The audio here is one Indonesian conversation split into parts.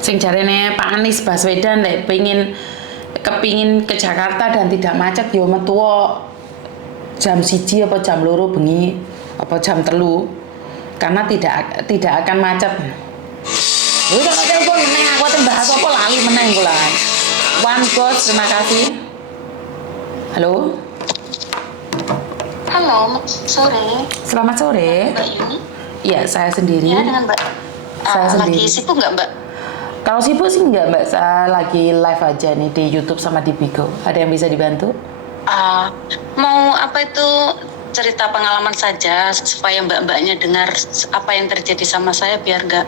Sing jarene Pak Anies Baswedan lek kepingin ke Jakarta dan tidak macet yo metu jam 1 apa jam 2 bengi apa jam 3 karena tidak akan macet. Wih, kalau telepon meneng aku bahas apa lali meneng kula. One God, terima kasih. Halo. Halo, sore. Selamat sore. Mbak Yuni? Iya, saya sendiri. Iya, dengan Mbak. Saya sendiri. Lagi sibuk nggak, Mbak? Kalau sibuk sih enggak, Mbak. Saya lagi live aja nih di YouTube sama di Bigo. Ada yang bisa dibantu? Mau apa itu cerita pengalaman saja supaya mbak-mbaknya dengar apa yang terjadi sama saya biar nggak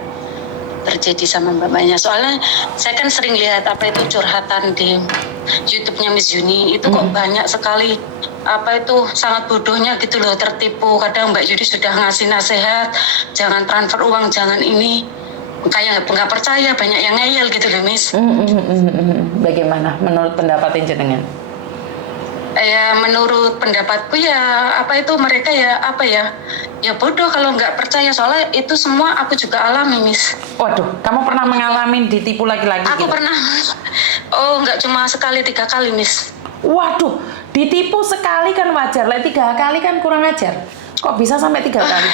terjadi sama mbak-mbaknya. Soalnya saya kan sering lihat apa itu curhatan di YouTube-nya Miss Yuni itu kok banyak sekali apa itu sangat bodohnya gitu loh, tertipu. Kadang Mbak Yuni sudah ngasih nasihat, jangan transfer uang, jangan ini. Kayak nggak percaya, banyak yang ngeyel gitu loh, Miss. Bagaimana menurut pendapat jenengan? Ya menurut pendapatku ya apa itu mereka ya apa ya bodoh kalau nggak percaya, soalnya itu semua aku juga alami, Miss. Waduh, kamu pernah mengalami ditipu lagi-lagi Aku gitu? pernah. Oh, nggak cuma sekali, 3 kali, Miss. Waduh, ditipu sekali kan wajar, 3 kali kan kurang ajar. Kok bisa sampai 3 kali?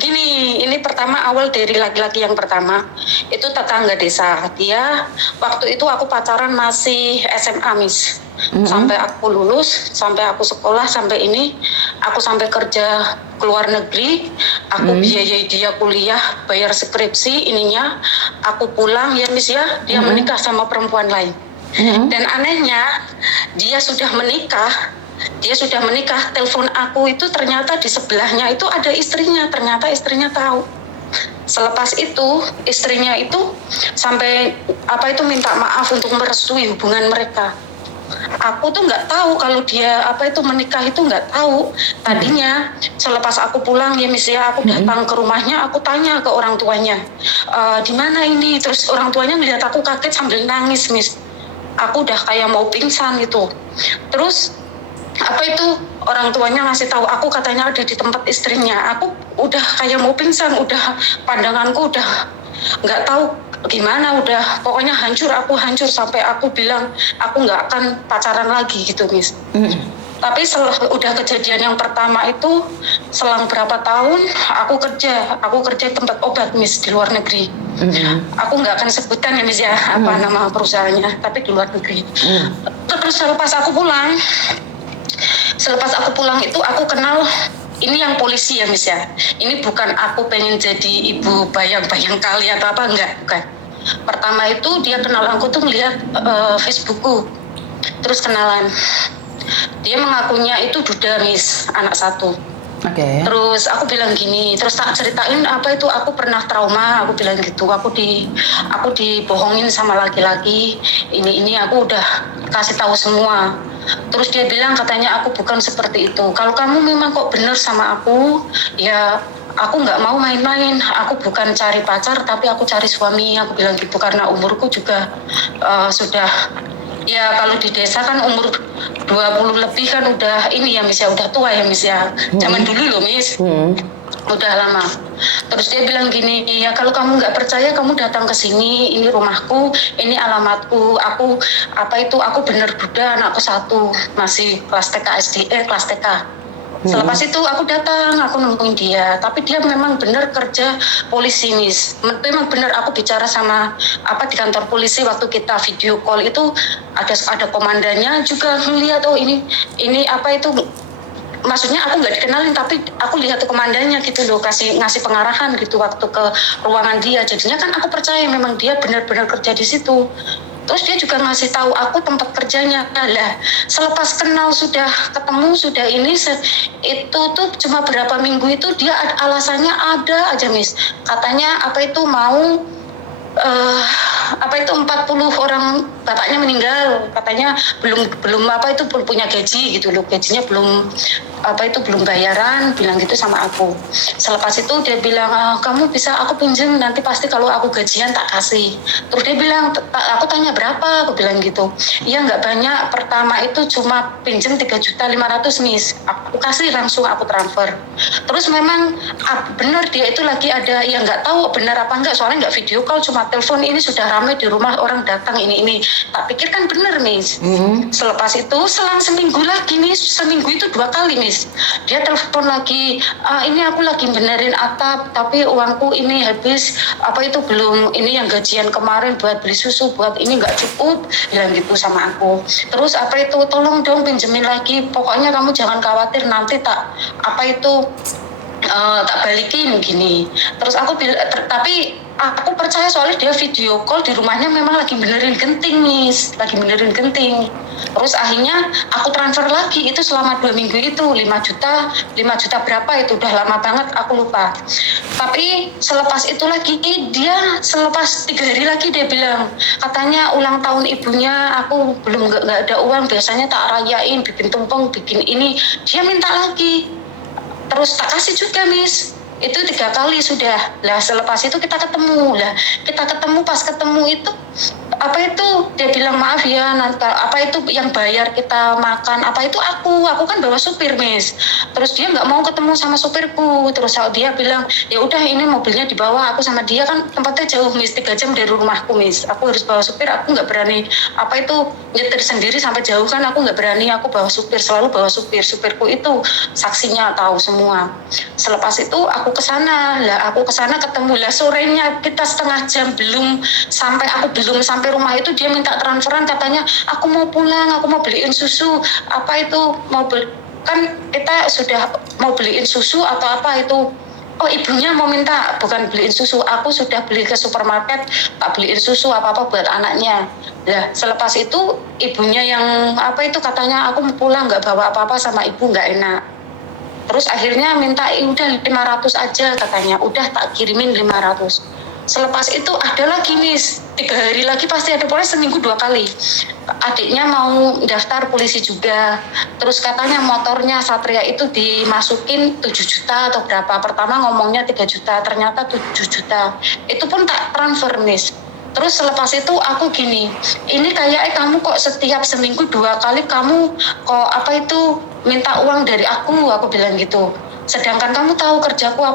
Gini, ini pertama awal dari laki-laki yang pertama itu tetangga desa. Dia waktu itu aku pacaran masih SMA, Miss. Sampai aku lulus, sampai aku sekolah, sampai ini aku sampai kerja ke luar negeri, aku biayai dia kuliah, bayar skripsi ininya, aku pulang ya, Miss ya, dia menikah sama perempuan lain. Dan anehnya dia sudah menikah, telepon aku itu ternyata di sebelahnya itu ada istrinya, ternyata istrinya tahu. Selepas itu istrinya itu sampai apa itu minta maaf untuk merestui hubungan mereka. Aku tuh nggak tahu kalau dia apa itu menikah, itu nggak tahu. Tadinya selepas aku pulang ya, Miss ya, aku datang ke rumahnya, aku tanya ke orang tuanya, di mana ini? Terus orang tuanya melihat aku kaget sambil nangis, Miss. Aku udah kayak mau pingsan gitu. Terus apa itu orang tuanya ngasih tahu aku katanya ada di tempat istrinya. Aku udah kayak mau pingsan, udah pandanganku udah nggak tahu gimana, udah pokoknya hancur, aku hancur sampai aku bilang aku nggak akan pacaran lagi gitu, Miss. Tapi udah kejadian yang pertama itu selang berapa tahun aku kerja di tempat obat, Miss, di luar negeri. Aku nggak akan sebutkan ya, Miss ya, apa nama perusahaannya, tapi di luar negeri. Terus selepas aku pulang itu aku kenal ini yang polisi ya, Miss ya. Ini bukan aku pengen jadi ibu bayang-bayang kali atau apa, bukan. Pertama itu dia kenal aku tuh ngeliat Facebookku, terus kenalan. Dia mengakunya itu duda, Miss, anak 1. Oke. Terus aku bilang gini, terus tak ceritain apa itu aku pernah trauma, aku bilang gitu, aku dibohongin sama laki-laki, ini aku udah kasih tahu semua. Terus dia bilang katanya aku bukan seperti itu. Kalau kamu memang kok bener sama aku, ya aku nggak mau main-main. Aku bukan cari pacar, tapi aku cari suami. Aku bilang gitu karena umurku juga sudah, ya kalau di desa kan umur 20 lebih kan udah ini ya, Miss ya, udah tua ya, Miss ya. Zaman dulu loh, Miss. Udah lama. Terus dia bilang gini, ya kalau kamu nggak percaya kamu datang ke sini, ini rumahku, ini alamatku, aku bener duda, anakku 1 masih kelas TK kelas TK. Selepas itu aku datang, aku nungguin dia, tapi dia memang bener kerja polisi, Miss. Memang bener aku bicara sama di kantor polisi waktu kita video call itu ada komandannya juga ngeliat, oh ini apa itu, maksudnya aku nggak dikenalin tapi aku lihat komandannya gitu loh, ngasih pengarahan gitu waktu ke ruangan dia. Jadinya kan aku percaya memang dia benar-benar kerja di situ. Terus dia juga ngasih tahu aku tempat kerjanya. Lah, selepas kenal, sudah ketemu, sudah ini itu tuh cuma berapa minggu itu dia alasannya ada aja, Miss. Katanya apa itu mau 40 orang bapaknya meninggal, katanya belum apa itu punya gaji gitu loh, gajinya belum apa itu belum bayaran, bilang gitu sama aku. Selepas itu dia bilang, kamu bisa aku pinjem, nanti pasti kalau aku gajian tak kasih. Terus dia bilang, aku tanya berapa, aku bilang gitu. Iya nggak banyak, pertama itu cuma pinjem 3.500.000 Miss, aku kasih langsung, aku transfer. Terus memang benar dia itu lagi ada, ya nggak tahu benar apa enggak, soalnya nggak video call, cuma telepon, ini sudah ramai di rumah, orang datang ini. Tak pikir kan benar Miss. Selepas itu selang seminggu lagi Miss, seminggu itu 2 kali Miss, dia telepon lagi, ini aku lagi benerin atap tapi uangku ini habis, apa itu belum, ini yang gajian kemarin buat beli susu, buat ini nggak cukup, bilang gitu sama aku. Terus apa itu, tolong dong pinjemin lagi, pokoknya kamu jangan khawatir, nanti tak apa itu tak balikin gini. Terus aku bilang, tapi aku percaya soalnya dia video call di rumahnya memang lagi benerin genting Miss, lagi benerin genting. Terus akhirnya aku transfer lagi, itu selama 2 minggu itu 5 juta berapa itu, udah lama banget aku lupa. Tapi selepas itu lagi, dia selepas 3 hari lagi dia bilang, katanya ulang tahun ibunya, aku belum nggak ada uang, biasanya tak rayain, bikin tumpeng, bikin ini, dia minta lagi. Terus tak kasih juga Miss, itu 3 kali sudah lah. Selepas itu kita ketemu pas ketemu itu apa itu, dia bilang maaf ya, nanti apa itu yang bayar kita makan apa itu aku kan bawa supir Miss. Terus dia nggak mau ketemu sama supirku, terus dia bilang ya udah ini mobilnya dibawa, aku sama dia kan tempatnya jauh Miss, 3 jam dari rumahku Miss, aku harus bawa supir, aku nggak berani apa itu nyetir sendiri sampai jauh kan, aku nggak berani, aku bawa supir, selalu bawa supirku itu saksinya tahu semua. Selepas itu aku kesana ketemu lah, sorenya kita setengah jam belum sampai rumah itu dia minta transferan, katanya aku mau pulang, aku mau beliin susu, apa itu kan kita sudah mau beliin susu atau apa itu. Oh ibunya mau minta, bukan beliin susu, aku sudah beli ke supermarket, tak beliin susu apa-apa buat anaknya. Nah selepas itu ibunya yang apa itu katanya aku mau pulang, nggak bawa apa-apa sama ibu, nggak enak. Terus akhirnya minta udah 500 aja katanya, udah tak kirimin 500. Selepas itu ada lagi Miss, 3 hari lagi pasti ada, pokoknya seminggu 2 kali. Adiknya mau daftar polisi juga, terus katanya motornya Satria itu dimasukin 7 juta atau berapa, pertama ngomongnya 3 juta, ternyata 7 juta, itu pun tak transfer Miss. Terus selepas itu aku gini, ini kayak kamu kok setiap seminggu 2 kali kamu kok apa itu minta uang dari aku bilang gitu. Sedangkan kamu tahu kerjaku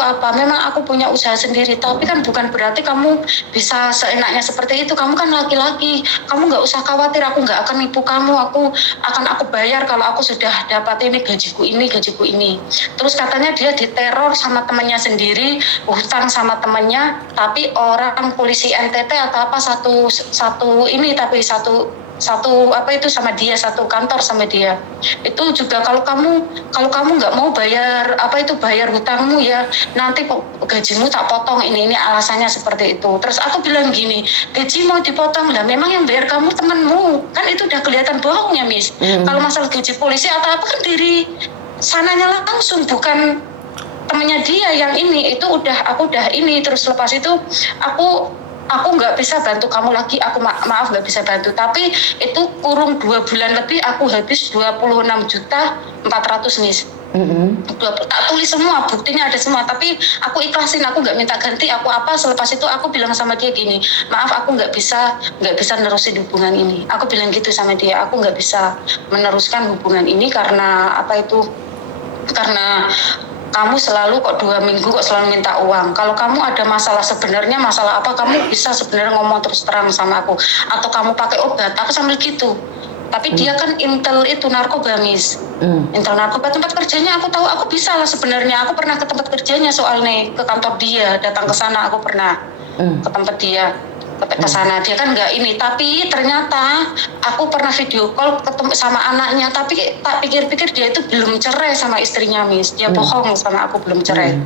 apa, memang aku punya usaha sendiri, tapi kan bukan berarti kamu bisa seenaknya seperti itu, kamu kan laki-laki, kamu nggak usah khawatir, aku nggak akan nipu kamu, aku bayar kalau aku sudah dapat ini gajiku ini. Terus katanya dia diteror sama temannya sendiri, hutang sama temannya, tapi orang polisi NTT atau apa satu apa itu sama dia, satu kantor sama dia. Itu juga kalau kamu nggak mau bayar apa itu bayar hutangmu ya, nanti gajimu tak potong, ini alasannya seperti itu. Terus aku bilang gini, gaji mau dipotong lah, memang yang bayar kamu temanmu, kan itu udah kelihatan bohongnya Miss. Kalau masalah gaji polisi atau apa kan dari sananya langsung, bukan temennya dia yang ini. Itu aku udah ini. Terus lepas itu aku nggak bisa bantu kamu lagi, aku maaf nggak bisa bantu, tapi itu kurung 2 bulan lebih aku habis 26.400.000 Miss. Tak tulis semua, buktinya ada semua, tapi aku ikhlasin, aku nggak minta ganti, aku apa. Selepas itu aku bilang sama dia gini, maaf aku nggak bisa nerusin hubungan ini, aku bilang gitu sama dia, aku nggak bisa meneruskan hubungan ini karena kamu selalu kok 2 minggu kok selalu minta uang. Kalau kamu ada masalah, sebenarnya masalah apa, kamu bisa sebenarnya ngomong terus terang sama aku, atau kamu pakai obat, aku sambil gitu. Tapi dia kan intel itu narkoba Miss. Intel narkoba, tempat kerjanya aku tahu, aku bisa lah sebenarnya, aku pernah ke tempat kerjanya soalnya, ke kantor dia, datang ke sana, aku pernah ke tempat dia, ke sana. Dia kan nggak ini, tapi ternyata aku pernah video call ketemu sama anaknya, tapi tak pikir-pikir dia itu belum cerai sama istrinya Miss, dia bohong sama aku belum cerai.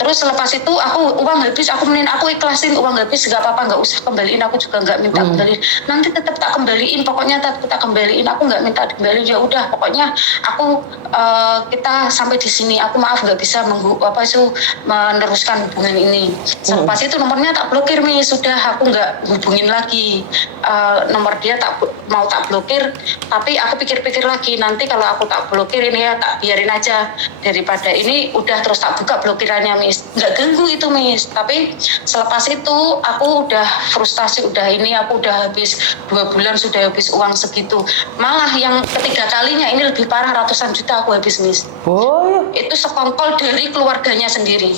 Terus selepas itu aku uang habis, aku ikhlasin, uang habis nggak apa-apa, nggak usah kembaliin, aku juga nggak minta kembaliin, nanti tetap tak kembaliin, pokoknya tak kembaliin, aku nggak minta kembaliin, ya udah pokoknya aku kita sampai di sini, aku maaf nggak bisa meneruskan hubungan ini. Selepas itu nomornya tak blokir Miss, sudah aku nggak hubungin lagi. Nomor dia mau tak blokir, tapi aku pikir-pikir lagi, nanti kalau aku tak blokir ini ya tak biarin aja, daripada ini udah terus tak buka blokirannya Miss. Nggak ganggu itu Miss, tapi selepas itu aku udah frustasi, udah ini aku udah habis 2 bulan sudah habis uang segitu. Malah yang ketiga kalinya ini lebih parah, ratusan juta aku habis Miss. Oh, Itu sekongkol dari keluarganya sendiri.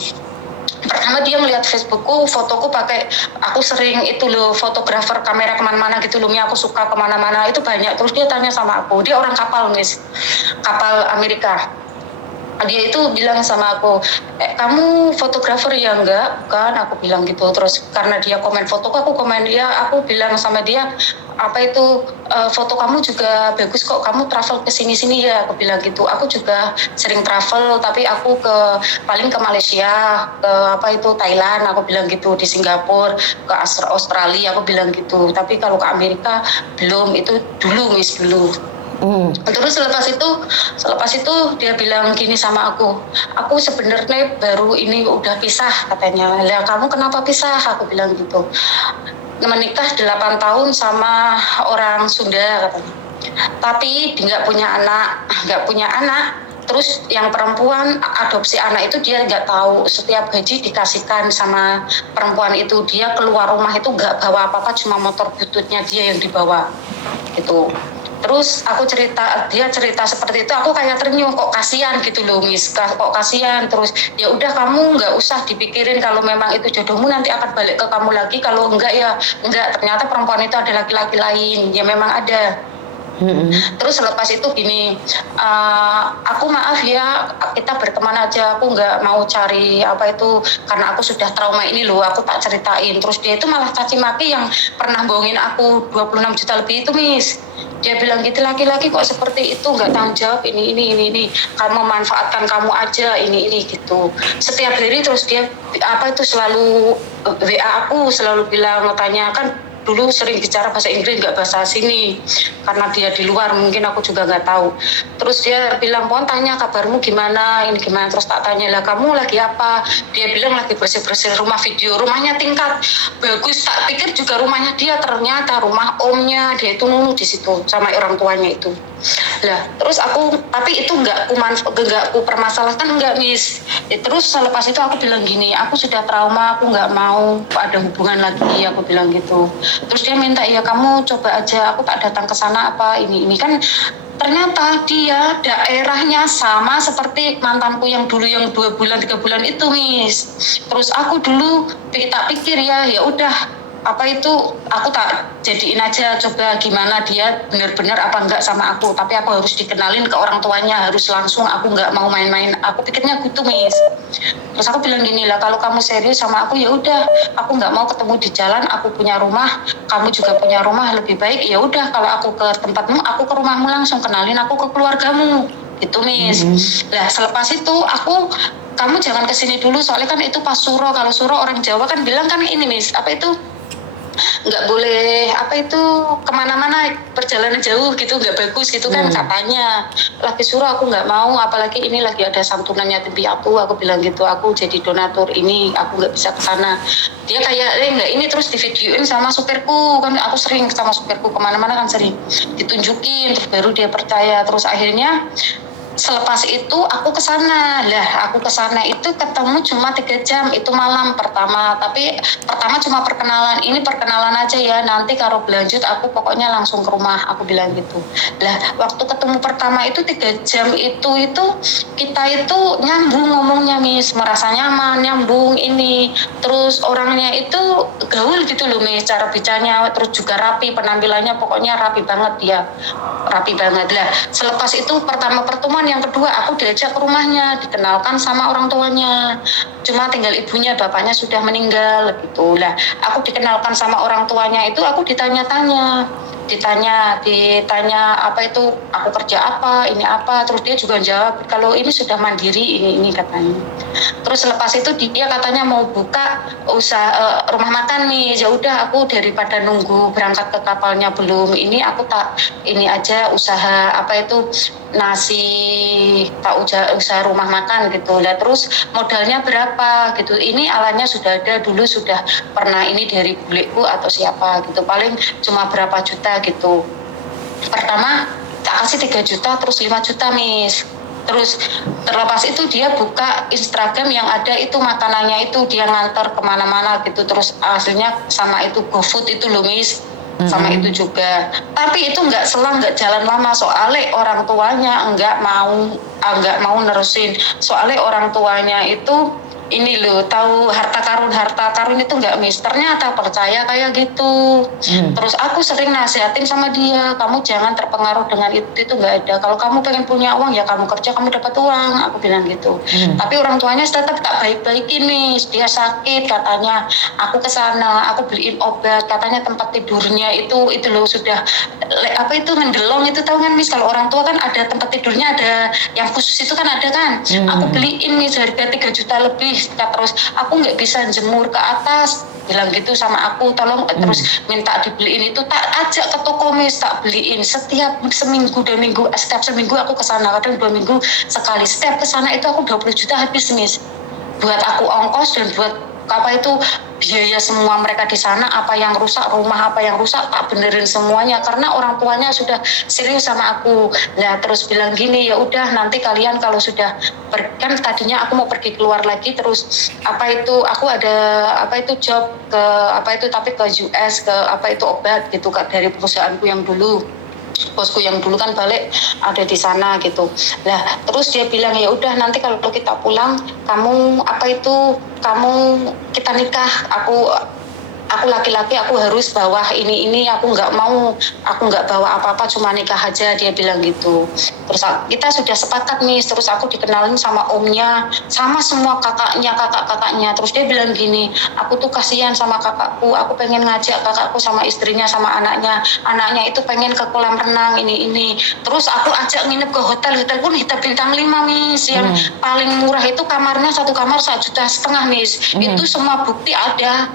Pertama dia melihat Facebookku, fotoku pakai, aku sering itu loh fotografer kamera kemana-mana gitu loh, aku suka kemana-mana itu banyak. Terus dia tanya sama aku, dia orang kapal Miss, kapal Amerika. Dia itu bilang sama aku, kamu fotografer ya? Enggak, bukan, aku bilang gitu. Terus karena dia komen fotoku, aku komen dia, aku bilang sama dia, apa itu, foto kamu juga bagus kok, kamu travel ke sini-sini ya, aku bilang gitu. Aku juga sering travel, tapi aku paling ke Malaysia, ke apa itu Thailand, aku bilang gitu, di Singapura, ke Australia, aku bilang gitu. Tapi kalau ke Amerika belum, itu dulu Miss, dulu. Terus selepas itu dia bilang gini sama aku sebenarnya baru ini udah pisah katanya. Lah kamu kenapa pisah? Aku bilang gitu. Menikah 8 tahun sama orang Sunda katanya. Tapi dia nggak punya anak. Terus yang perempuan adopsi anak itu dia nggak tahu, setiap gaji dikasihkan sama perempuan itu, dia keluar rumah itu nggak bawa apa-apa, cuma motor bututnya dia yang dibawa gitu. Terus dia cerita seperti itu, aku kayak ternyuh, kok kasihan gitu loh Miss, kok kasihan. Terus ya udah kamu nggak usah dipikirin, kalau memang itu jodohmu nanti akan balik ke kamu lagi, kalau enggak ya enggak, ternyata perempuan itu ada laki-laki lain, ya memang ada. Terus selepas itu gini, aku maaf ya, kita berteman aja, aku nggak mau cari apa itu, karena aku sudah trauma ini loh, aku tak ceritain. Terus dia itu malah caci maki yang pernah bohongin aku 26 juta lebih itu Miss. Dia bilang gitu, laki-laki kok seperti itu, nggak tanggung jawab, ini, kamu memanfaatkan kamu aja, ini gitu. Setiap hari terus dia apa itu selalu WA aku, selalu bilang, tanya kan dulu sering bicara bahasa Inggris nggak bahasa sini, karena dia di luar mungkin aku juga nggak tahu. Terus dia bilang, Pon tanya kabarmu gimana, ini gimana. Terus tak tanya, lah kamu lagi apa? Dia bilang lagi bersih-bersih rumah, video rumahnya tingkat bagus, tak pikir juga rumahnya dia, ternyata rumah omnya dia itu nunu di situ sama orang tuanya itu. Lah terus tapi itu nggak aku permasalahkan, enggak Miss. Terus selepas itu aku bilang gini, aku sudah trauma, aku nggak mau ada hubungan lagi, aku bilang gitu. Terus dia minta, ya kamu coba aja, aku tak datang ke sana apa ini kan. Ternyata dia daerahnya sama seperti mantanku yang dulu, yang 2 bulan 3 bulan itu Miss. Terus aku dulu tak pikir ya udah apa itu, aku tak jadiin aja, coba gimana dia benar-benar apa enggak sama aku, tapi aku harus dikenalin ke orang tuanya, harus langsung, aku nggak mau main-main, aku pikirnya gitu Miss. Terus aku bilang gini, lah kalau kamu serius sama aku ya udah, aku nggak mau ketemu di jalan, aku punya rumah, kamu juga punya rumah, lebih baik ya udah kalau aku ke tempatmu, aku ke rumahmu langsung, kenalin aku ke keluargamu gitu Miss. Lah selepas itu kamu jangan kesini dulu, soalnya kan itu pas suro, kalau suro orang Jawa kan bilang kan ini Miss, apa itu, nggak boleh apa itu kemana-mana perjalanan jauh gitu, nggak bagus gitu kan katanya. Lagi suruh aku nggak mau, apalagi ini lagi ada santunan yatim piatu, aku bilang gitu, aku jadi donatur ini, aku nggak bisa ke sana. Dia kayak nggak ini, terus divideoin sama supirku kan, aku sering sama supirku kemana-mana kan, sering ditunjukin, terus baru dia percaya. Terus akhirnya selepas itu aku kesana itu ketemu cuma 3 jam itu malam pertama, tapi pertama cuma perkenalan, ini perkenalan aja ya, nanti kalau berlanjut aku pokoknya langsung ke rumah, aku bilang gitu. Lah waktu ketemu pertama itu 3 jam itu kita itu nyambung ngomongnya Miss, merasa nyaman, nyambung ini, terus orangnya itu gaul gitu loh Miss, cara bicaranya, terus juga rapi penampilannya, pokoknya rapi banget dia, rapi banget. Lah selepas itu pertemuan yang kedua aku diajak ke rumahnya, dikenalkan sama orang tuanya, cuma tinggal ibunya, bapaknya sudah meninggal gitu. Lah aku dikenalkan sama orang tuanya itu, aku ditanya-tanya ditanya apa itu aku kerja apa, ini apa, terus dia juga jawab kalau ini sudah mandiri ini katanya. Terus lepas itu dia katanya mau buka usaha rumah makan nih. Ya udah, aku daripada nunggu berangkat ke kapalnya belum ini, aku tak ini aja usaha apa itu nasi, tak usaha rumah makan gitu. Lah terus modalnya berapa gitu, ini alatnya sudah ada, dulu sudah pernah ini dari buleku atau siapa gitu, paling cuma berapa juta gitu. Pertama tak kasih 3 juta terus 5 juta Miss. Terus terlepas itu dia buka Instagram yang ada itu makanannya itu dia nganter kemana-mana gitu, terus hasilnya sama itu GoFood itu loh Miss, sama itu juga. Tapi itu nggak jalan lama, soalnya orang tuanya nggak mau nerusin, soalnya orang tuanya itu ini loh, tahu harta karun itu nggak Miss, ternyata percaya kayak gitu. Terus aku sering nasihatin sama dia, kamu jangan terpengaruh dengan itu nggak ada, kalau kamu pengen punya uang ya kamu kerja, kamu dapat uang, aku bilang gitu. Tapi orang tuanya tetap tak baik-baikin Miss, dia sakit katanya, aku kesana, aku beliin obat, katanya tempat tidurnya itu loh sudah apa itu mendelong itu, tahu kan Miss, kalau orang tua kan ada tempat tidurnya ada yang khusus itu kan ada kan. Aku beliin Miss harga 3 juta lebih. Terus aku nggak bisa jemur ke atas, bilang gitu sama aku, tolong terus minta dibeliin itu, tak ajak ke toko Miss, tak beliin setiap seminggu 2 minggu, setiap seminggu aku kesana, kadang 2 minggu sekali, setiap kesana itu aku 20 juta habis Miss, buat aku ongkos dan buat apa itu biaya semua mereka di sana, apa yang rusak rumah, apa yang rusak tak benerin semuanya, karena orang tuanya sudah serius sama aku. Nah terus bilang gini, ya udah nanti kalian kalau sudah kan tadinya aku mau pergi keluar lagi, terus apa itu aku ada apa itu job ke apa itu tapi ke US ke apa itu obat gitu Kak, dari perusahaanku yang dulu, bosku yang dulu kan balik ada di sana gitu. Nah terus dia bilang ya udah nanti kalau kita pulang kamu apa itu kita nikah, aku laki-laki aku harus bawa ini aku nggak bawa apa-apa, cuma nikah aja, dia bilang gitu. Terus kita sudah sepakat nih, terus aku dikenalin sama omnya sama semua kakaknya. Terus dia bilang gini, aku tuh kasihan sama kakakku, aku pengen ngajak kakakku sama istrinya sama anaknya itu pengen ke kolam renang ini. Terus aku ajak nginep ke hotel pun hotel bintang 5 Miss, yang paling murah itu kamarnya satu kamar 1,5 juta Miss. Itu semua bukti ada.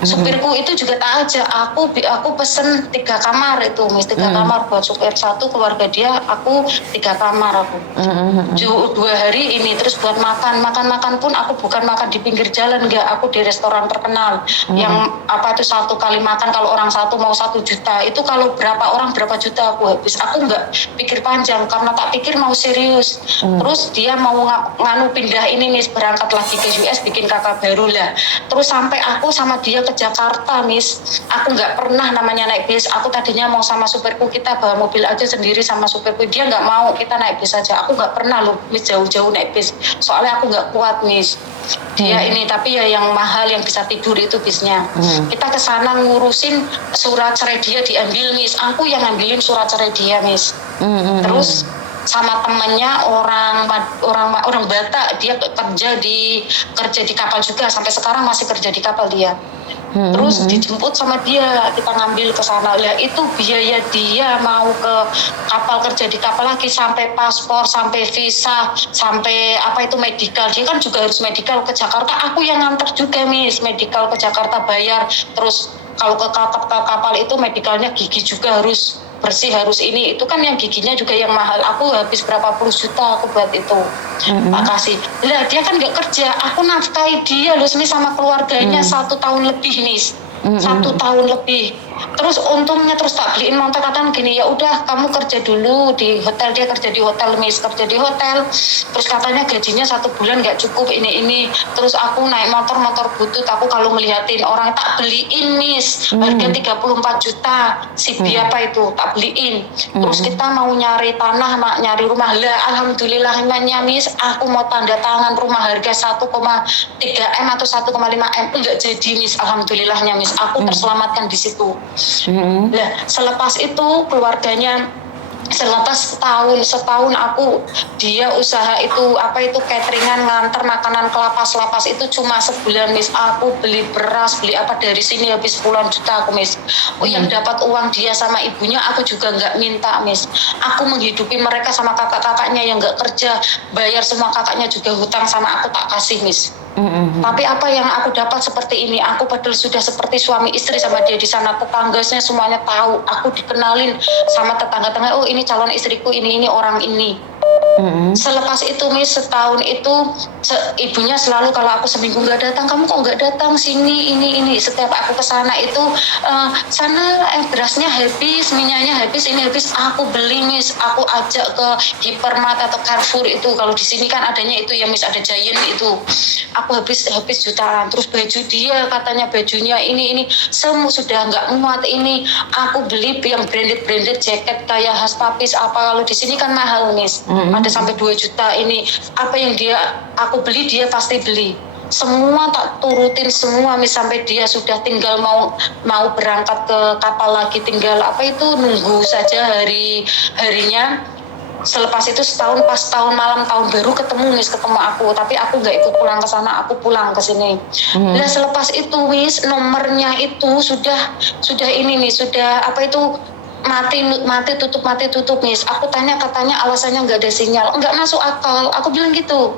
Supirku itu juga tak aja, aku pesen 3 kamar itu Miss, 3 kamar buat supir satu, keluarga dia aku 3 kamar aku. 2 hari ini, terus buat makan pun aku bukan makan di pinggir jalan, enggak, aku di restoran terkenal yang apa itu 1 kali makan kalau orang satu mau 1 juta, itu kalau berapa orang berapa juta aku habis. Aku enggak pikir panjang karena tak pikir mau serius. Terus dia mau nganu pindah ini Miss, berangkat lagi ke US bikin kakak baru lah. Terus sampai aku sama dia ke Jakarta Miss, aku nggak pernah namanya naik bis. Aku tadinya mau sama supirku, kita bawa mobil aja sendiri sama supirku, dia nggak mau, kita naik bis aja. Aku nggak pernah loh Miss jauh-jauh naik bis, soalnya aku nggak kuat Miss. Dia ini tapi ya yang mahal yang bisa tidur itu bisnya. Kita kesana ngurusin surat cerai dia diambil Miss, aku yang ngambilin surat cerai dia Miss. Terus sama temannya orang Batak, dia kerja di kapal juga, sampai sekarang masih kerja di kapal dia. Terus dijemput sama dia, kita ngambil ke sana. Ya itu biaya dia mau ke kapal, kerja di kapal lagi, sampai paspor, sampai visa, sampai apa itu medical, dia kan juga harus medical ke Jakarta, aku yang nganter juga Miss, medical ke Jakarta bayar. Terus kalau ke kapal itu medicalnya gigi juga harus bersih, harus ini, itu kan yang giginya juga yang mahal, aku habis berapa puluh juta aku buat itu. Makasih. Lah dia kan nggak kerja, aku nafkahi dia loh Miss sama keluarganya 1 tahun lebih Miss. 1 tahun lebih. Terus untungnya terus tak beliin motor, katakan gini, ya udah kamu kerja dulu di hotel, dia kerja di hotel Miss, kerja di hotel. Terus katanya gajinya 1 bulan nggak cukup ini. Terus aku naik motor butut, aku kalau ngeliatin orang tak beliin Miss, harga 34 juta si biapa itu tak beliin. Terus kita mau nyari tanah, nyari rumah lah, alhamdulillahnya Miss, aku mau tanda tangan rumah harga 1,3 M atau 1,5 M enggak jadi Miss, alhamdulillahnya Miss, aku terselamatkan di situ. Nah, selepas itu keluarganya Selepas setahun aku dia usaha itu apa itu cateringan nganter makanan ke lapas itu cuma sebulan Miss. Aku beli beras beli apa dari sini habis puluhan juta aku Miss. Yang dapat uang dia sama ibunya aku juga nggak minta Miss. Aku menghidupi mereka sama kakak-kakaknya yang nggak kerja, bayar semua kakaknya juga hutang sama aku tak kasih Miss. Tapi apa yang aku dapat seperti ini, aku padahal sudah seperti suami istri sama dia di sana, tetangganya semuanya tahu, aku dikenalin sama tetangga-tetangga, oh ini calon istriku, ini orang ini. Selepas itu Miss, setahun itu ibunya selalu kalau aku seminggu nggak datang, kamu kok nggak datang sini ini. Setiap aku ke sana itu sana berasnya habis, minyaknya habis, ini habis. Aku beli Miss, aku ajak ke Hypermart atau Carrefour itu. Kalau di sini kan adanya itu ya Miss, ada Giant itu. Aku habis jutaan. Terus baju dia katanya bajunya ini semua sudah nggak muat ini. Aku beli yang branded jaket kayak Haspapis apa. Kalau di sini kan mahal Miss. Ada sampai 2 juta ini. Apa yang aku beli dia pasti beli. Semua tak turutin semua Miss, sampai dia sudah tinggal mau berangkat ke kapal lagi, tinggal apa itu nunggu saja harinya. Selepas itu setahun pas tahun malam tahun baru ketemu aku, tapi aku nggak ikut pulang ke sana, aku pulang ke sini. Nah selepas itu Miss, nomornya itu sudah ini nih, sudah apa itu mati tutup Miss. Aku tanya katanya alasannya nggak ada sinyal, nggak masuk akal. Aku bilang gitu,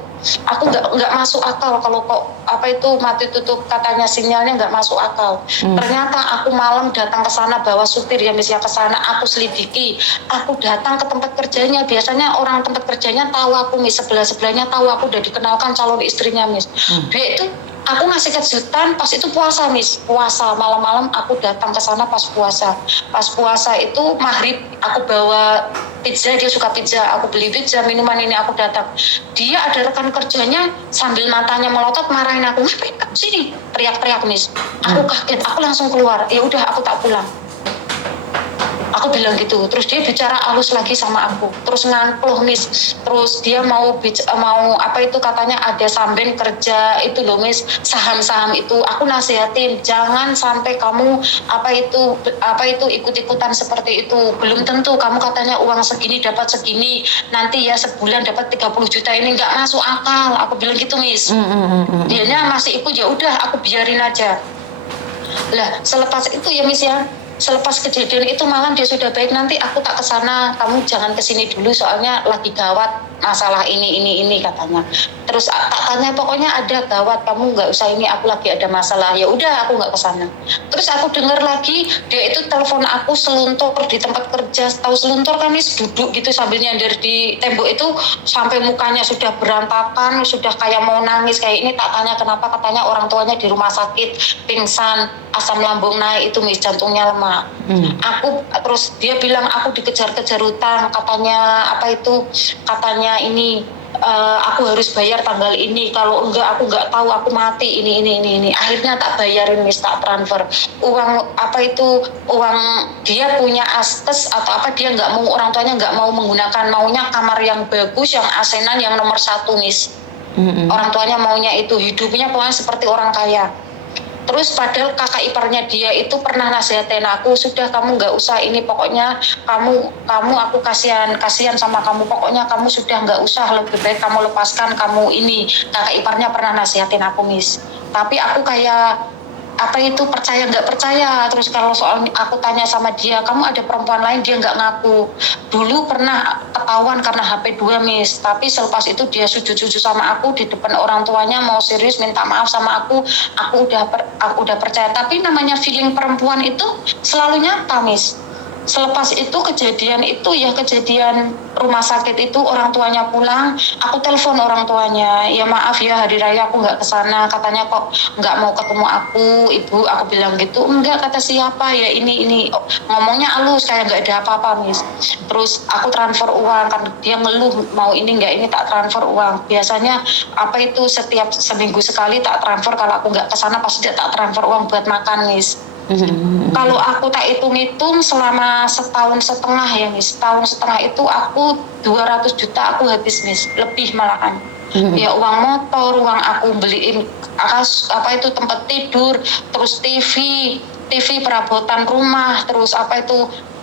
aku nggak masuk akal kalau kok apa itu mati tutup katanya sinyalnya nggak masuk akal. Ternyata aku malam datang ke sana bawa supir ya Miss ya ke sana, aku selidiki, aku datang ke tempat kerjanya. Biasanya orang tempat kerjanya tahu aku Miss, sebelahnya tahu aku udah dikenalkan calon istrinya Miss. Dia itu aku ngasih kejutan pas itu puasa Miss, puasa malam-malam aku datang ke sana pas puasa itu maghrib aku bawa pizza, dia suka pizza, aku beli pizza, minuman ini aku datang, dia ada rekan kerjanya sambil matanya melotot marahin aku, ngapain kamu sini, teriak-teriak Miss. Aku kaget, aku langsung keluar, ya udah aku tak pulang. Aku bilang gitu, terus dia bicara halus lagi sama aku, terus ngangkluh Miss, terus dia mau apa itu katanya ada samben kerja itu loh Miss, saham itu. Aku nasihatin jangan sampai kamu apa itu ikut-ikutan seperti itu, belum tentu kamu katanya uang segini dapat segini, nanti ya sebulan dapat 30 juta, ini nggak masuk akal. Aku bilang gitu Miss. Dianya masih ikut, ya udah aku biarin aja. Lah selepas itu ya Miss ya, selepas kejadian itu malam dia sudah baik, nanti aku tak kesana, kamu jangan kesini dulu soalnya lagi gawat masalah ini katanya. Terus tak tanya, pokoknya ada gawat, kamu nggak usah ini, aku lagi ada masalah. Ya udah aku nggak kesana. Terus aku dengar lagi dia itu telepon aku seluntur di tempat kerja. Tahu seluntur kan Miss, duduk gitu sambil nyender di tembok itu sampai mukanya sudah berantakan, sudah kayak mau nangis kayak ini. Tak tanya kenapa, katanya orang tuanya di rumah sakit pingsan, asam lambung naik itu Miss, jantungnya lemah. Aku terus dia bilang aku dikejar-kejar hutang, katanya ini aku harus bayar tanggal ini, kalau enggak aku nggak tahu aku mati ini. Akhirnya tak bayarin Miss, tak transfer uang uang dia punya askes atau apa, dia nggak mau, orang tuanya nggak mau menggunakan, maunya kamar yang bagus, yang asenan, yang nomor 1 Miss. Orang tuanya maunya itu, hidupnya pokoknya seperti orang kaya. Terus padahal kakak iparnya dia itu pernah nasihatin aku, sudah kamu nggak usah ini, pokoknya kamu aku kasihan sama kamu, pokoknya kamu sudah nggak usah, lebih baik kamu lepaskan kamu ini. Kakak iparnya pernah nasihatin aku Miss, tapi aku kayak percaya nggak percaya. Terus kalau soal aku tanya sama dia, kamu ada perempuan lain, dia nggak ngaku. Dulu pernah ketahuan karena HP 2 Miss, tapi selepas itu dia sujud sama aku di depan orang tuanya, mau serius minta maaf sama aku udah percaya. Tapi namanya feeling perempuan itu selalu nyata Miss. Selepas itu kejadian rumah sakit itu, orang tuanya pulang, aku telepon orang tuanya, ya maaf ya hari raya aku nggak kesana, katanya kok nggak mau ketemu aku ibu. Aku bilang gitu, enggak, kata siapa ya ini ngomongnya halus kayak nggak ada apa-apa Miss. Terus aku transfer uang, kan dia ngeluh mau ini nggak ini, tak transfer uang. Biasanya setiap seminggu sekali tak transfer, kalau aku nggak kesana pasti dia tak transfer uang buat makan Miss. Kalau aku tak hitung-hitung selama setahun setengah ya Miss, setahun setengah itu aku 200 juta aku habis Miss, lebih malahan. Ya uang motor, uang aku beliin tempat tidur, terus TV perabotan rumah, terus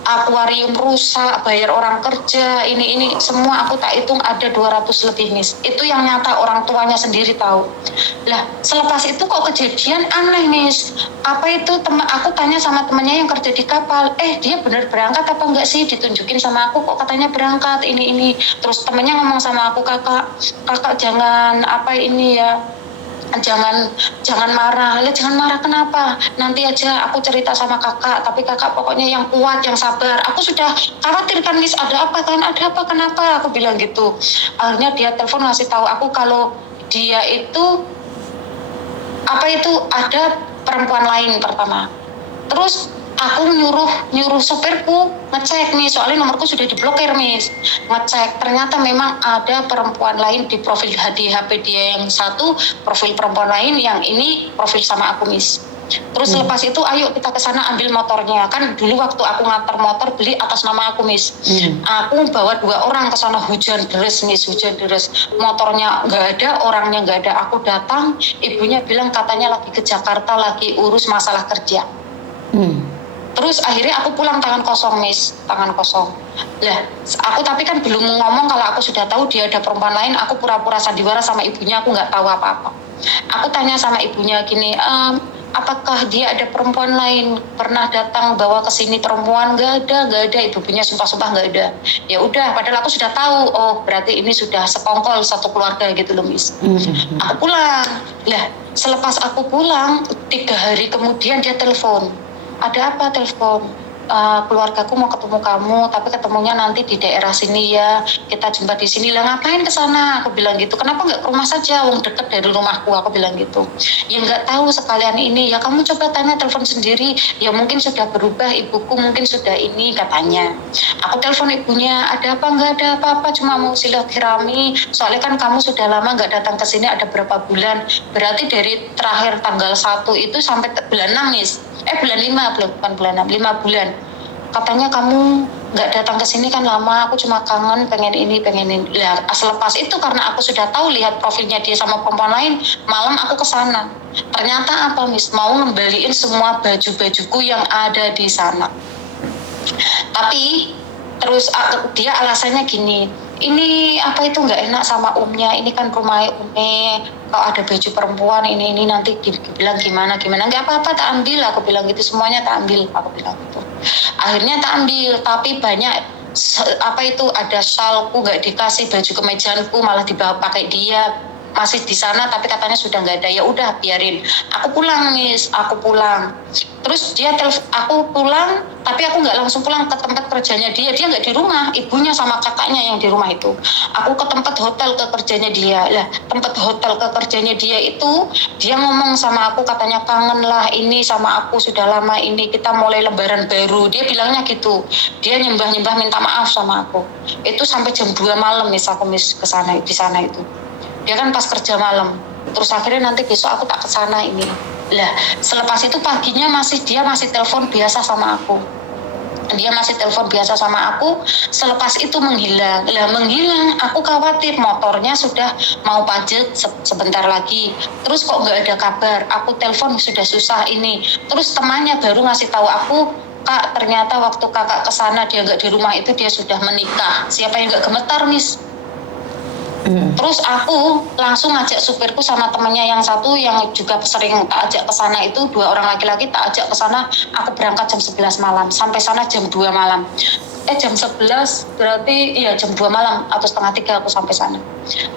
akuarium rusak, bayar orang kerja, ini semua aku tak hitung ada 200 lebih Miss. Itu yang nyata orang tuanya sendiri tahu. Lah selepas itu kok kejadian aneh Miss. Apa itu aku tanya sama temannya yang kerja di kapal, dia bener berangkat apa enggak sih? Ditunjukin sama aku kok katanya berangkat ini. Terus temannya ngomong sama aku, kakak jangan apa ini ya, jangan marah. Lah jangan marah kenapa? Nanti aja aku cerita sama kakak, tapi kakak pokoknya yang kuat, yang sabar. Aku sudah khawatir kan Miss, ada apa kenapa? Aku bilang gitu. Akhirnya dia telepon ngasih tahu aku kalau dia itu ada perempuan lain pertama. Terus aku nyuruh sopirku ngecek nih, soalnya nomorku sudah diblokir Miss. Ngecek ternyata memang ada perempuan lain di profil di HP dia yang satu, profil perempuan lain, yang ini profil sama aku Miss. Terus lepas itu ayo kita ke sana ambil motornya. Kan dulu waktu aku nganter motor beli atas nama aku Miss. Aku bawa 2 orang ke sana, hujan deras Miss, motornya nggak ada, orangnya nggak ada. Aku datang, ibunya bilang katanya lagi ke Jakarta, lagi urus masalah kerja. Terus akhirnya aku pulang tangan kosong Miss, tangan kosong. Lah aku tapi kan belum ngomong kalau aku sudah tahu dia ada perempuan lain. Aku pura-pura sandiwara sama ibunya, aku nggak tahu apa-apa. Aku tanya sama ibunya gini, apakah dia ada perempuan lain, pernah datang bawa ke sini perempuan? Nggak ada. Ibunya sumpah nggak ada. Ya udah, padahal aku sudah tahu, oh berarti ini sudah sekongkol satu keluarga gitu loh Miss. Aku pulang. Lah selepas aku pulang 3 hari kemudian dia telepon. Ada apa telepon? Keluargaku mau ketemu kamu, tapi ketemunya nanti di daerah sini ya, kita jumpa di sini. Lah ngapain ke sana? Aku bilang gitu. Kenapa nggak ke rumah saja, wong deket dari rumahku? Aku bilang gitu. Ya nggak tahu sekalian ini. Ya kamu coba tanya, telepon sendiri. Ya mungkin sudah berubah, ibuku mungkin sudah ini katanya. Aku telepon ibunya, ada apa? Nggak ada apa-apa, cuma mau silaturahmi. Soalnya kan kamu sudah lama nggak datang ke sini, ada berapa bulan? Berarti dari terakhir tanggal 1 itu sampai bulan 6 Miss. Bulan 5, bukan bulan 6, 5 bulan. Katanya kamu nggak datang ke sini kan lama, aku cuma kangen, pengen ini. Lah, selepas itu karena aku sudah tahu lihat profilnya dia sama perempuan lain, malam aku ke sana. Ternyata apa Miss? Mau ngembaliin semua baju-bajuku yang ada di sana. Tapi terus dia alasannya gini, ini apa itu nggak enak sama umnya, ini kan rumah umnya, kalau ada baju perempuan ini nanti dibilang gimana, nggak apa-apa tak ambil, aku bilang gitu, semuanya tak ambil, aku bilang gitu. Akhirnya tak ambil, tapi banyak ada shalku nggak dikasih, baju kemejaanku malah dibawa pakai dia, masih di sana tapi katanya sudah nggak ada. Ya udah biarin, aku pulang Miss, aku pulang. Terus dia aku pulang, tapi aku nggak langsung pulang ke tempat kerjanya dia nggak di rumah, ibunya sama kakaknya yang di rumah itu. Aku ke tempat hotel ke kerjanya dia. Lah tempat hotel ke kerjanya dia itu, dia ngomong sama aku katanya kangen lah ini sama aku, sudah lama ini kita mulai lebaran baru, dia bilangnya gitu. Dia nyembah minta maaf sama aku. Itu sampai jam 2 malam Miss, aku Miss kesana, di sana itu. Dia kan pas kerja malam. Terus akhirnya nanti besok aku tak kesana ini. Lah selepas itu paginya dia masih telepon biasa sama aku. Selepas itu menghilang. Lah menghilang, aku khawatir motornya sudah mau pajak sebentar lagi. Terus kok nggak ada kabar? Aku telepon sudah susah ini. Terus temannya baru ngasih tahu aku, Kak, ternyata waktu kakak kesana dia nggak di rumah itu dia sudah menikah. Siapa yang nggak gemetar Miss? Terus aku langsung ngajak supirku sama temennya yang satu yang juga sering tak ajak ke sana itu, 2 orang laki-laki tak ajak ke sana. Aku berangkat jam 11 malam, sampai sana jam 2 malam. Jam 11 berarti iya jam 2 malam atau setengah 3 aku sampai sana.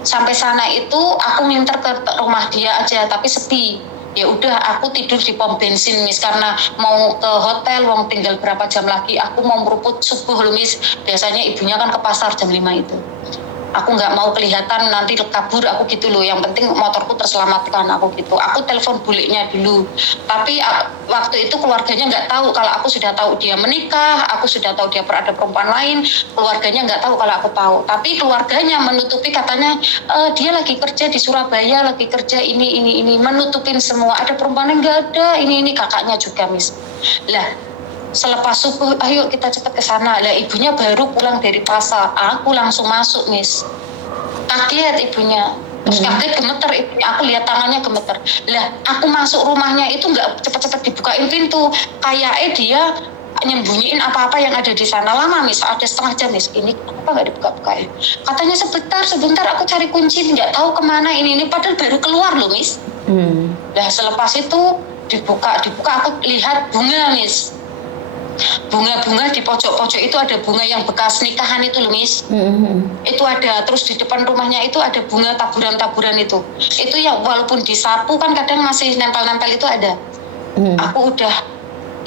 Sampai sana itu aku nginter ke rumah dia aja tapi sepi. Ya udah aku tidur di pom bensin Miss, karena mau ke hotel wong tinggal berapa jam lagi. Aku mau meruput subuh loh Miss. Biasanya ibunya kan ke pasar jam 5 itu. Aku nggak mau kelihatan nanti kabur, aku gitu loh. Yang penting motorku terselamatkan, aku gitu. Aku telepon buliknya dulu. Tapi waktu itu keluarganya nggak tahu kalau aku sudah tahu dia menikah, aku sudah tahu dia ada perempuan lain. Keluarganya nggak tahu kalau aku tahu. Tapi keluarganya menutupi, katanya dia lagi kerja di Surabaya, lagi kerja ini. Menutupin semua. Ada perempuan yang nggak ada, ini kakaknya juga Miss. Lah selepas subuh, ayo kita cepat ke sana. Lah ibunya baru pulang dari pasar, aku langsung masuk Miss. Kaget ibunya, terus kaget gemeter ibunya, aku lihat tangannya gemeter. Lah aku masuk rumahnya itu nggak cepat-cepat dibukain pintu, kayaknya dia nyembunyiin apa-apa yang ada di sana. Lama Miss, ada setengah jam Miss. Ini kenapa nggak dibuka-buka ya? Katanya sebentar aku cari kunci, nggak tahu kemana ini padahal baru keluar loh Miss. Nah selepas itu dibuka aku lihat bunga Miss. Bunga-bunga di pojok-pojok itu ada bunga yang bekas nikahan itu loh Miss. Itu ada, terus di depan rumahnya itu ada bunga taburan-taburan itu yang walaupun disapu kan kadang masih nempel-nempel itu ada. Aku udah,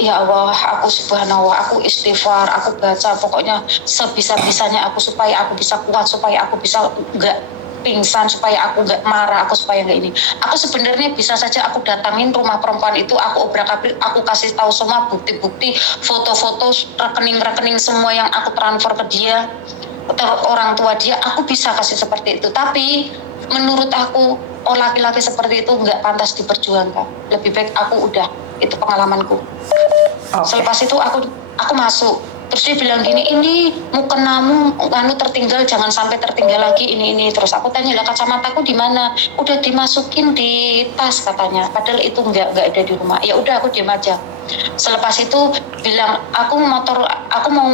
ya Allah, aku subhanallah, aku istighfar, aku baca, pokoknya sebisa-bisanya aku supaya aku bisa kuat, supaya aku bisa enggak pingsan, supaya aku enggak marah, aku supaya enggak ini. Aku sebenarnya bisa saja aku datangin rumah perempuan itu, aku obrak-abrik, aku kasih tahu semua bukti-bukti, foto-foto, rekening-rekening semua yang aku transfer ke dia, orang tua dia, aku bisa kasih seperti itu. Tapi menurut aku, laki-laki seperti itu enggak pantas diperjuangkan. Lebih baik aku udah, itu pengalamanku. Selepas itu aku masuk, terus dia bilang gini, ini mukenamu tertinggal, jangan sampai tertinggal lagi ini. Terus aku tanya, lah kacamataku di mana? Udah dimasukin di tas katanya, padahal itu enggak ada di rumah. Ya udah aku diam aja. Selepas itu bilang, aku mau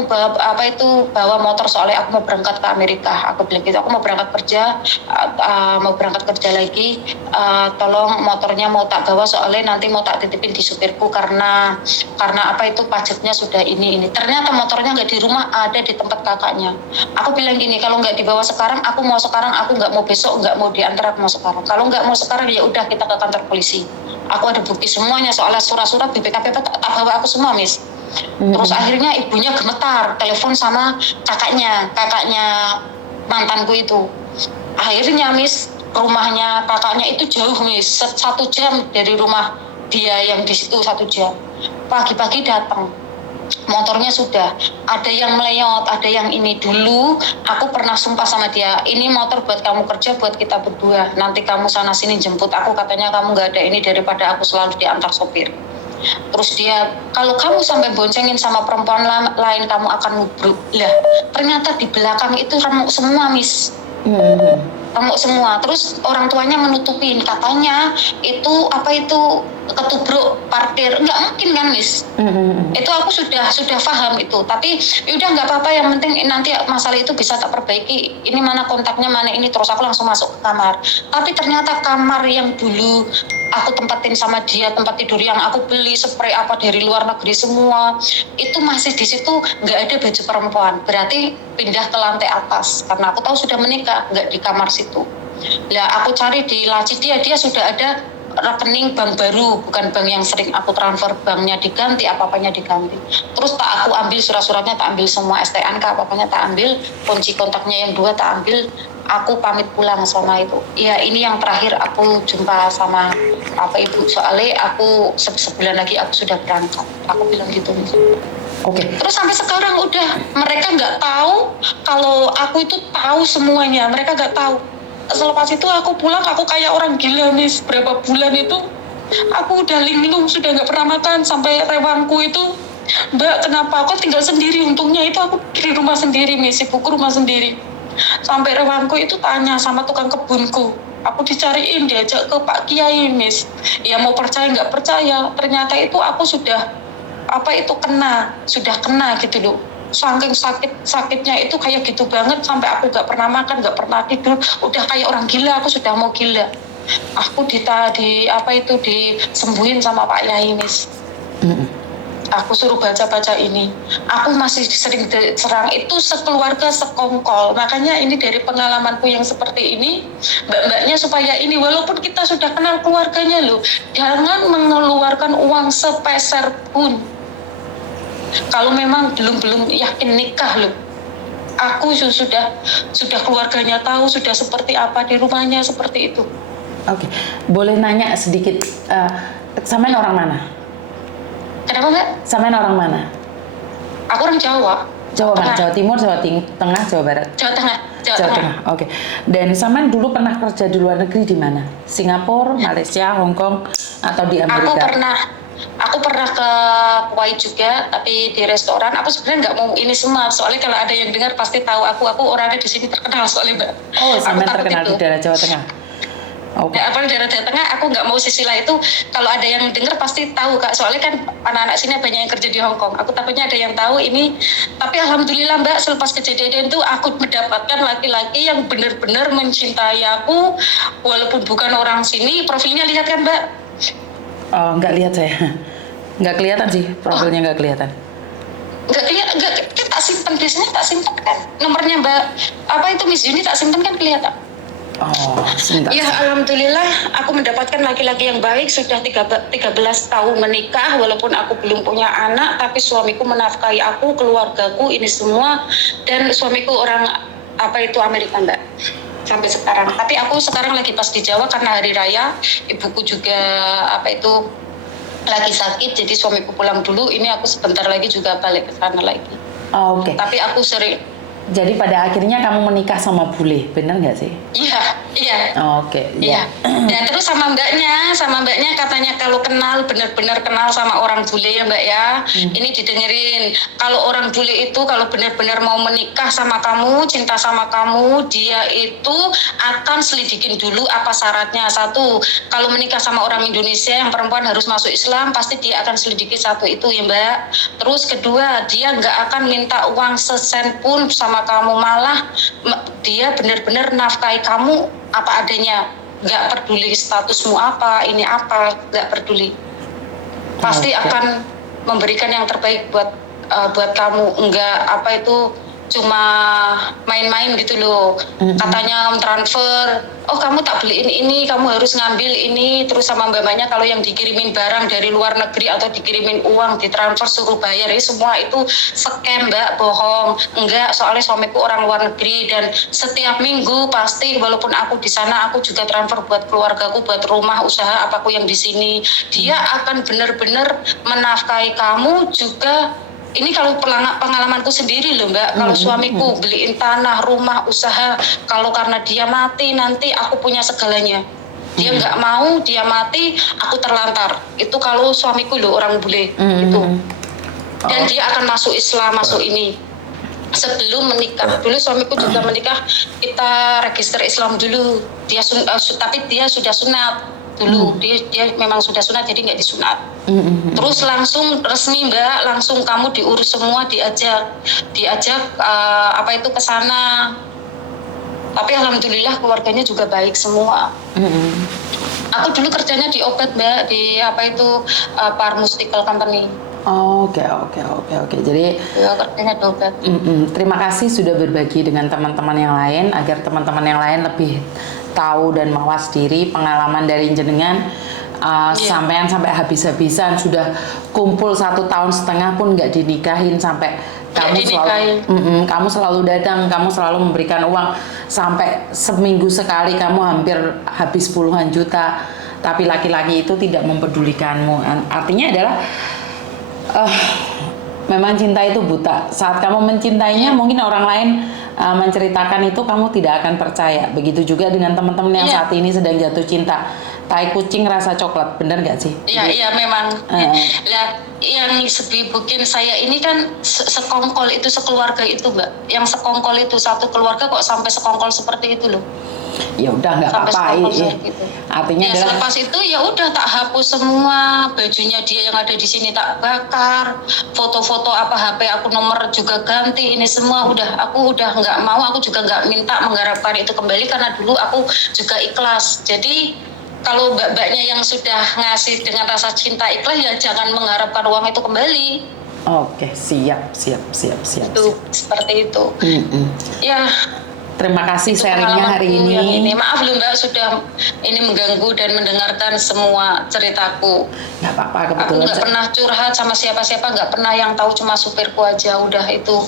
bawa motor soalnya aku mau berangkat ke Amerika. Aku bilang gitu, aku mau berangkat kerja lagi, tolong motornya mau tak bawa soalnya nanti mau tak titipin di supirku karena pajaknya sudah ini. Ternyata motornya nggak di rumah, ada di tempat kakaknya. Aku bilang gini, kalau nggak dibawa sekarang, aku mau sekarang, aku nggak mau besok, nggak mau diantar, aku mau sekarang. Kalau nggak mau sekarang ya udah kita ke kantor polisi. Aku ada bukti semuanya, soalnya surat-surat BPKB tak bawa aku semua Miss. Terus akhirnya ibunya gemetar, telepon sama kakaknya mantanku itu. Akhirnya Miss, rumahnya kakaknya itu jauh Miss, 1 jam dari rumah dia yang di situ, 1 jam. Pagi-pagi datang, motornya sudah ada yang meleot, ada yang ini. Dulu aku pernah sumpah sama dia, ini motor buat kamu kerja, buat kita berdua, nanti kamu sana sini jemput aku, katanya kamu nggak ada ini daripada aku selalu diantar sopir. Terus dia, kalau kamu sampai boncengin sama perempuan lain kamu akan nubruk. Lah ternyata di belakang itu remuk semua Miss. Remuk semua. Terus orang tuanya menutupin, katanya itu ketubruk parkir. Nggak mungkin kan Miss. Itu aku sudah paham itu. Tapi yaudah nggak apa-apa, yang penting nanti masalah itu bisa tak perbaiki. Ini mana kontaknya, mana ini. Terus aku langsung masuk ke kamar. Tapi ternyata kamar yang dulu aku tempatin sama dia, tempat tidur yang aku beli spray apa dari luar negeri semua, itu masih di situ, nggak ada baju perempuan. Berarti pindah ke lantai atas karena aku tahu sudah menikah, nggak di kamar situ. Lah aku cari di laci dia sudah ada rekening bank baru, bukan bank yang sering aku transfer, banknya diganti, apa-apanya diganti. Terus tak aku ambil surat-suratnya, tak ambil semua, STNK apa-apanya tak ambil, kunci kontaknya yang 2 tak ambil. Aku pamit pulang sama itu. Ya ini yang terakhir aku jumpa sama ibu, soalnya aku sebulan lagi aku sudah berangkat. Aku bilang gitu. Oke. Terus sampai sekarang udah mereka nggak tahu kalau aku itu tahu semuanya. Mereka nggak tahu. Selepas itu aku pulang, aku kayak orang gila nih. Berapa bulan itu aku udah linglung, sudah nggak pernah makan. Sampai rewangku itu, Mbak kenapa aku tinggal sendiri, untungnya itu aku di rumah sendiri Miss, ibuku rumah sendiri. Sampai rewangku itu tanya sama tukang kebunku, aku dicariin, diajak ke Pak Kiai Miss. Ya mau percaya nggak percaya, ternyata itu aku sudah kena gitu loh. Saking sakitnya itu kayak gitu banget, sampai aku nggak pernah makan, nggak pernah tidur, udah kayak orang gila, aku sudah mau gila. Aku disembuhin sama Pak Yai Miss. Aku suruh baca-baca ini. Aku masih sering diserang itu sekeluarga, sekongkol. Makanya ini dari pengalamanku yang seperti ini, mbak-mbaknya supaya ini, walaupun kita sudah kenal keluarganya loh, jangan mengeluarkan uang sepeser pun. Kalau memang belum yakin nikah loh. Aku sudah keluarganya tahu, sudah seperti apa di rumahnya, seperti itu. Oke. Boleh nanya sedikit, sampean orang mana? Kenapa Mbak? Sampean orang mana? Aku orang Jawa. Jawa mana? Jawa Timur, Jawa Tengah, Jawa Barat? Jawa Tengah. Oke. Dan sampean dulu pernah kerja di luar negeri di mana? Singapura, Malaysia, Hong Kong, atau di Amerika? Aku pernah ke Kuwait juga, tapi di restoran. Aku sebenarnya nggak mau ini semua, soalnya kalau ada yang dengar pasti tahu aku orangnya di sini terkenal soalnya Mbak. Oh, sampean terkenal di daerah Jawa Tengah. Oke. Ya, apalagi daerah tengah, aku nggak mau sisilah itu. Kalau ada yang denger pasti tahu Kak. Soalnya kan anak-anak sini banyak yang kerja di Hong Kong. Aku takutnya ada yang tahu ini. Tapi alhamdulillah Mbak, selepas kejadian itu aku mendapatkan laki-laki yang benar-benar mencintai aku, walaupun bukan orang sini. Profilnya lihat kan Mbak? Oh, nggak lihat saya. Nggak kelihatan sih, profilnya nggak kelihatan. Nggak, tak simpen, biasanya tak simpen kan. Nomornya Mbak, apa itu Miss Juni tak simpen kan kelihatan. Oh, sebentar. Ya alhamdulillah aku mendapatkan laki-laki yang baik, sudah 13 tahun menikah, walaupun aku belum punya anak, tapi suamiku menafkahi aku, keluargaku, ini semua. Dan suamiku orang Amerika Mbak, sampai sekarang. Tapi aku sekarang lagi pas di Jawa karena hari raya, ibuku juga lagi sakit, jadi suamiku pulang dulu. Ini aku sebentar lagi juga balik ke sana lagi. Oh, oke. Tapi aku sering. Jadi pada akhirnya kamu menikah sama bule, benar nggak sih? Iya. Oh, oke. Iya. Dan terus sama mbaknya katanya kalau benar-benar kenal sama orang bule ya Mbak ya. Ini didengerin. Kalau orang bule itu kalau benar-benar mau menikah sama kamu, cinta sama kamu, dia itu akan selidikin dulu apa syaratnya. Satu, kalau menikah sama orang Indonesia yang perempuan harus masuk Islam, pasti dia akan selidiki satu itu ya Mbak. Terus kedua, dia nggak akan minta uang sesen pun sama kamu, malah dia benar-benar nafkahi kamu apa adanya, nggak peduli statusmu apa, ini apa, nggak peduli, pasti akan memberikan yang terbaik buat kamu, enggak cuma main-main gitu loh. Katanya transfer, oh kamu tak beliin ini, kamu harus ngambil ini, terus sama mbak-mbaknya kalau yang dikirimin barang dari luar negeri atau dikirimin uang ditransfer suruh bayar, ini semua itu scam Mbak, bohong. Enggak, soalnya suamiku orang luar negeri dan setiap minggu pasti walaupun aku di sana aku juga transfer buat keluargaku, buat rumah usaha apaku yang di sini. Dia akan benar-benar menafkahi kamu juga. Ini kalau pengalamanku sendiri loh Mbak, kalau suamiku beliin tanah, rumah, usaha, kalau karena dia mati nanti aku punya segalanya. Dia nggak mau, dia mati, aku terlantar. Itu kalau suamiku loh orang bule itu. Dan dia akan masuk Islam, masuk ini. Sebelum menikah, dulu suamiku juga menikah, kita register Islam dulu. Tapi dia sudah sunat dulu, dia memang sudah sunat jadi nggak disunat. Terus langsung resmi Mbak, langsung kamu diurus semua, diajak ke sana. Tapi alhamdulillah keluarganya juga baik semua. Aku dulu kerjanya di obat Mbak, di pharmaceutical company. Oke. Jadi ya, kerjanya di obat. Terima kasih sudah berbagi dengan teman-teman yang lain agar teman-teman yang lain lebih tahu dan mawas diri pengalaman dari jenengan. Sampai habis-habisan sudah kumpul 1,5 tahun pun nggak dinikahin, sampai kamu selalu datang, kamu selalu memberikan uang, sampai seminggu sekali kamu hampir habis puluhan juta, tapi laki-laki itu tidak mempedulikanmu. Artinya adalah memang cinta itu buta. Saat kamu mencintainya, mungkin orang lain menceritakan itu kamu tidak akan percaya. Begitu juga dengan teman-teman yang saat ini sedang jatuh cinta. Tai kucing rasa coklat, benar nggak sih? Iya memang. Lah, yang bikin saya ini kan sekongkol itu, sekeluarga itu Mbak. Yang sekongkol itu satu keluarga kok sampai sekongkol seperti itu loh. Ya udah nggak apa-apa. Gitu. Artinya ya, adalah selepas itu ya udah tak hapus semua, bajunya dia yang ada di sini tak bakar, foto-foto HP aku nomor juga ganti, ini semua aku udah nggak mau, aku juga nggak minta mengharapkan itu kembali karena dulu aku juga ikhlas. Jadi kalau mbak-mbaknya yang sudah ngasih dengan rasa cinta ikhlas ya jangan mengharapkan uang itu kembali. Oke, siap. Itu seperti itu. Ya. Terima kasih sharingnya hari ini. Maaf loh Mbak sudah ini mengganggu dan mendengarkan semua ceritaku. Nggak apa-apa, aku nggak pernah curhat sama siapa-siapa, nggak pernah, yang tahu cuma supirku aja, udah itu.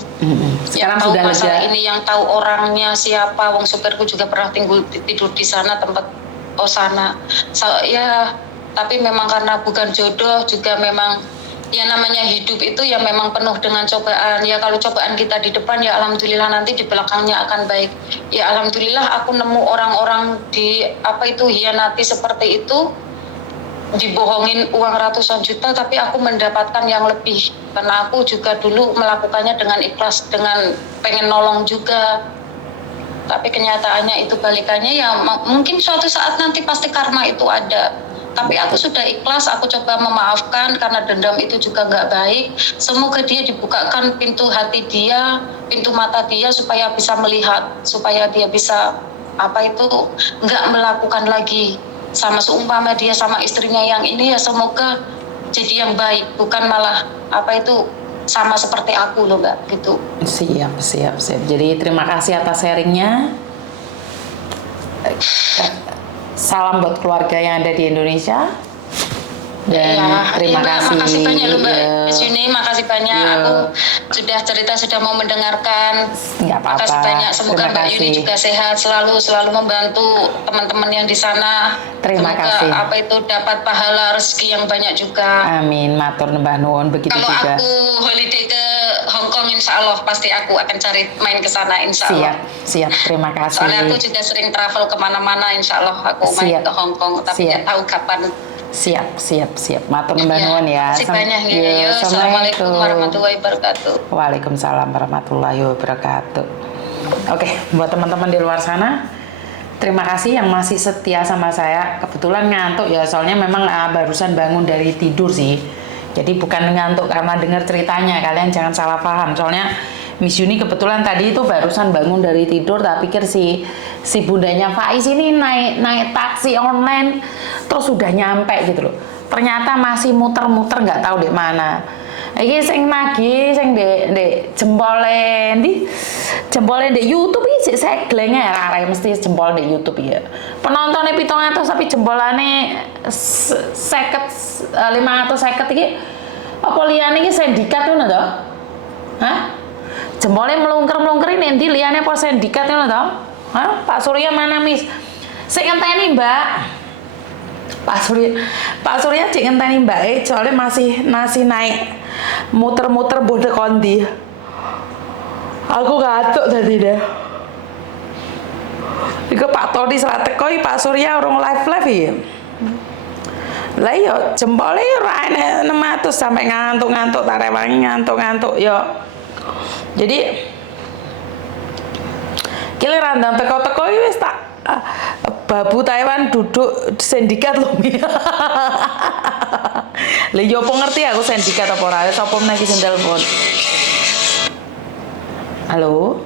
Sekarang yang tahu sudah masalah lega. Ini yang tahu orangnya siapa, wong supirku juga pernah tidur di sana tempat sana. Ya tapi memang karena bukan jodoh juga, memang ya namanya hidup itu ya memang penuh dengan cobaan. Ya kalau cobaan kita di depan ya alhamdulillah nanti di belakangnya akan baik. Ya alhamdulillah aku nemu orang-orang hianati seperti itu, dibohongin uang ratusan juta tapi aku mendapatkan yang lebih. Karena aku juga dulu melakukannya dengan ikhlas, dengan pengen nolong juga. Tapi kenyataannya itu balikannya ya mungkin suatu saat nanti pasti karma itu ada. Tapi aku sudah ikhlas, aku coba memaafkan karena dendam itu juga nggak baik. Semoga dia dibukakan pintu hati dia, pintu mata dia supaya bisa melihat, supaya dia bisa nggak melakukan lagi. Sama seumpama dia sama istrinya yang ini ya semoga jadi yang baik, bukan malah sama seperti aku loh Mbak gitu. Siap. Jadi terima kasih atas sharingnya. Salam buat keluarga yang ada di Indonesia. Dan terima kasih. Makasih banyak loh Mbak di sini, makasih banyak. Aku sudah cerita, sudah mau mendengarkan. Nggak apa-apa. Makasih banyak. Semoga Mbak Yuni juga sehat, selalu membantu teman-teman yang di sana. Terima kasih. Dapat pahala rezeki yang banyak juga. Amin, matur nembah nuwun. Begitu kalau juga. Kalau aku holiday ke Hong Kong, insya Allah pasti aku akan cari main ke sana, insya Allah. Siap. Terima kasih. Soalnya aku juga sering travel kemana-mana, insya Allah aku main ke Hong Kong, tapi nggak tahu kapan. Siap. Matur nembah nuwun ya. Terima kasih banyak ya. Assalamualaikum warahmatullahi wabarakatuh. Waalaikumsalam warahmatullahi wabarakatuh. Oke, buat teman-teman di luar sana, terima kasih yang masih setia sama saya. Kebetulan ngantuk ya, soalnya memang barusan bangun dari tidur sih. Jadi bukan ngantuk karena dengar ceritanya, kalian jangan salah paham. Soalnya Miss Yuni kebetulan tadi itu barusan bangun dari tidur, tak pikir si bundanya Faiz ini naik taksi online terus sudah nyampe gitu loh. Ternyata masih muter-muter nggak tahu di mana. Iki sing nagih sing ndek jempole di YouTube iki saya glenge arek mesti jempol di YouTube ya. Penontonnya 700 tapi jempolane 550 iki apa liyane iki sindikat ngono to? Hah? Jempolnya melungker-melungkerin nanti liane apa sindikat ngono to? Hah? Pak Surya mana, Miss? Sik ngenteni, Mbak. Pak Surya cek ngenteni Mbak, soalnya masih naik muter-muter bodhe kondi. Aku ngantuk tadi deh. Iku Pak Todi serat teko Pak Surya urung live ya. Lah yo jempole yo ora enek 600 sampai ngantuk-ngantuk tak rewangi ngantuk-ngantuk yo. Jadi kile randang teko-teko wis tak babu Taiwan duduk sindikat loh. Lah yo apa ngerti aku sindikat apa ora, sapa meneh iki sing telepon. Halo.